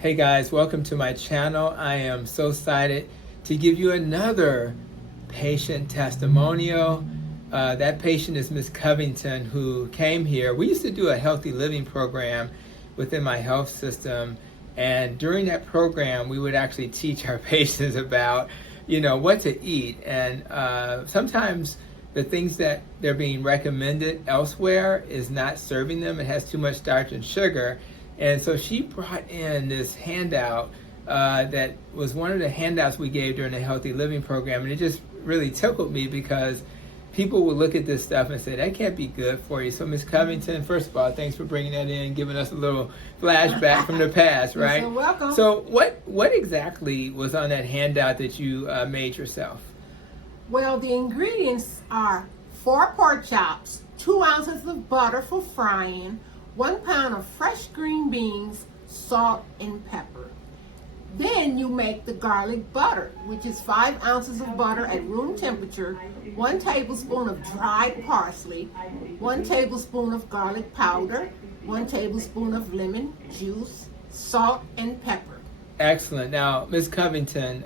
Hey guys, welcome to my channel. I am so excited to give you another patient testimonial. That patient is Miss Covington, who came here. We used to do a healthy living program within my health system, and during that program we would actually teach our patients about what to eat, and sometimes the things that they're being recommended elsewhere is not serving them. It has too much starch and sugar. And so she brought in this handout that was one of the handouts we gave during the Healthy Living program. And it just really tickled me because people would look at this stuff and say, that can't be good for you. So Ms. Covington, first of all, thanks for bringing that in, giving us a little flashback from the past, right? You're so welcome. So what exactly was on that handout that you made yourself? Well, the ingredients are 4 pork chops, 2 ounces of butter for frying, 1 pound of fresh green beans, salt, and pepper. Then you make the garlic butter, which is 5 ounces of butter at room temperature, 1 tablespoon of dried parsley, 1 tablespoon of garlic powder, 1 tablespoon of lemon juice, salt, and pepper. Excellent. Now, Ms. Covington,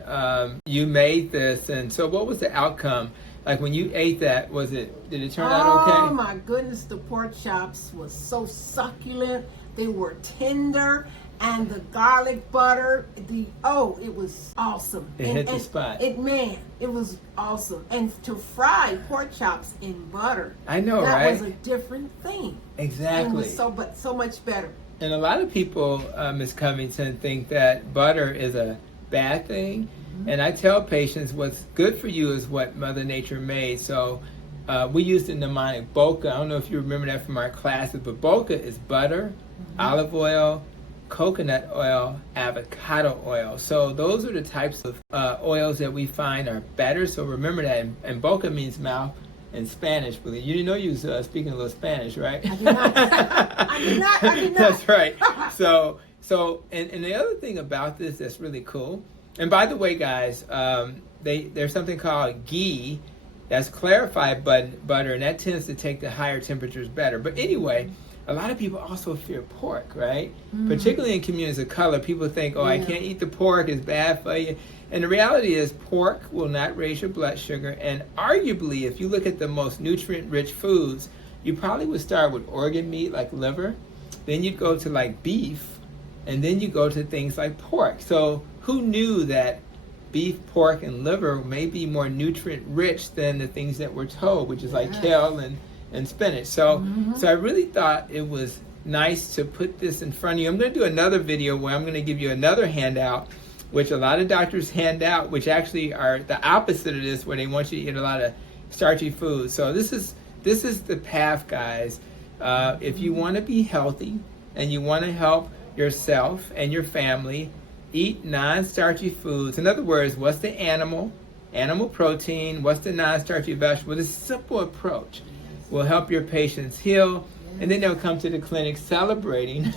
you made this, and so what was the outcome? Like when you ate that, did it turn out okay? Oh my goodness, the pork chops was so succulent. They were tender, and the garlic butter, it was awesome. It hit the spot. It was awesome. And to fry pork chops in butter, I know, that right? was a different thing. Exactly. It was so much better. And a lot of people, Ms. Covington, think that butter is a bad thing. And I tell patients what's good for you is what Mother Nature made. So we used the mnemonic BOCA. I don't know if you remember that from our classes, but BOCA is butter, olive oil, coconut oil, avocado oil. So those are the types of oils that we find are better. So remember that. And BOCA means mouth in Spanish. You didn't know you was speaking a little Spanish, right? I did not. I did not. That's right. So and the other thing about this that's really cool, and by the way, guys, there's something called ghee, that's clarified butter, and that tends to take the higher temperatures better. But anyway, a lot of people also fear pork, right? Particularly in communities of color, people think, I can't eat the pork, it's bad for you. And the reality is pork will not raise your blood sugar. And arguably, if you look at the most nutrient-rich foods, you probably would start with organ meat like liver. Then you'd go to like beef. And then you go to things like pork. So who knew that beef, pork, and liver may be more nutrient-rich than the things that we're told, which is like kale and spinach. So I really thought it was nice to put this in front of you. I'm going to do another video where I'm going to give you another handout, which a lot of doctors hand out, which actually are the opposite of this, where they want you to eat a lot of starchy foods. So this is the path, guys. If you want to be healthy and you want to help yourself and your family, eat non-starchy foods. In other words, what's the animal protein, what's the non-starchy vegetable? This simple approach will help your patients heal. And then they'll come to the clinic celebrating.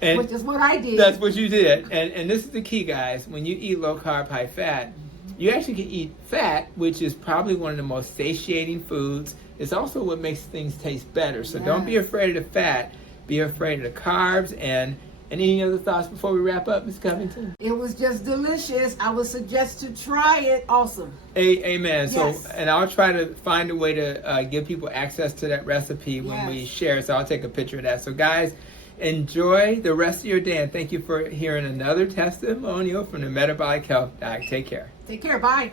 And which is what I did. That's what you did. And this is the key, guys. When you eat low carb, high fat, you actually can eat fat, which is probably one of the most satiating foods. It's also what makes things taste better. So don't be afraid of the fat. Be afraid of the carbs. And any other thoughts before we wrap up, Ms. Covington? It was just delicious. I would suggest to try it. Awesome. Amen. Yes. So, and I'll try to find a way to give people access to that recipe when we share. So I'll take a picture of that. So guys, enjoy the rest of your day. And thank you for hearing another testimonial from the Metabolic Health Doc. Take care. Take care. Bye.